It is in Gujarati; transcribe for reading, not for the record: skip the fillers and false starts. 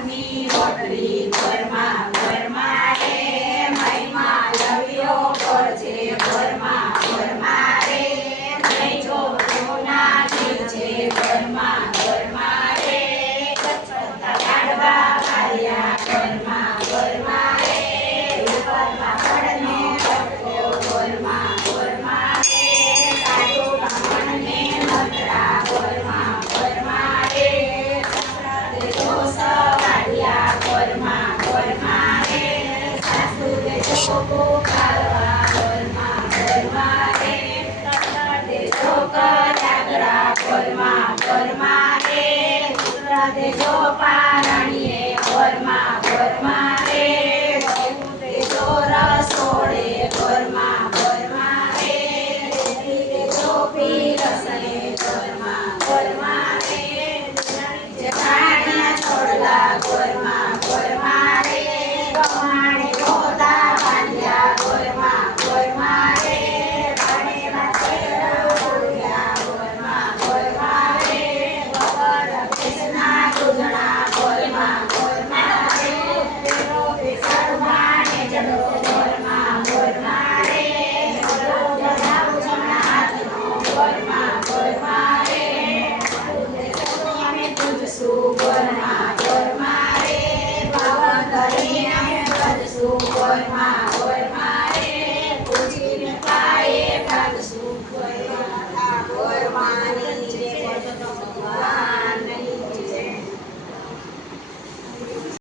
ઘઉંની રોટલી ઘરમાં ઘરમાં રે મહિમા લવ્યો પડશે ઘરમાં ઘરમાં રે નહીં જોના દિલ છે ઘરમાં ઘરમાં રે લાડવા વાળ્યા ઘરમાં ઘરમાં રે ઘરમાં પડને લટકો ઘરમાં ઘરમાં રે સાધુ બ્રાહ્મણને નતરા ઘરમાં ઘરમાં રે દેજો સવાડિયા ઘરમાં ઘરમાં રે સાસુ દેજો કાલવા ઘરમાં ઘરમાં રે દેજો કજાગરા ઘરમાં ઘરમાં રે દેજો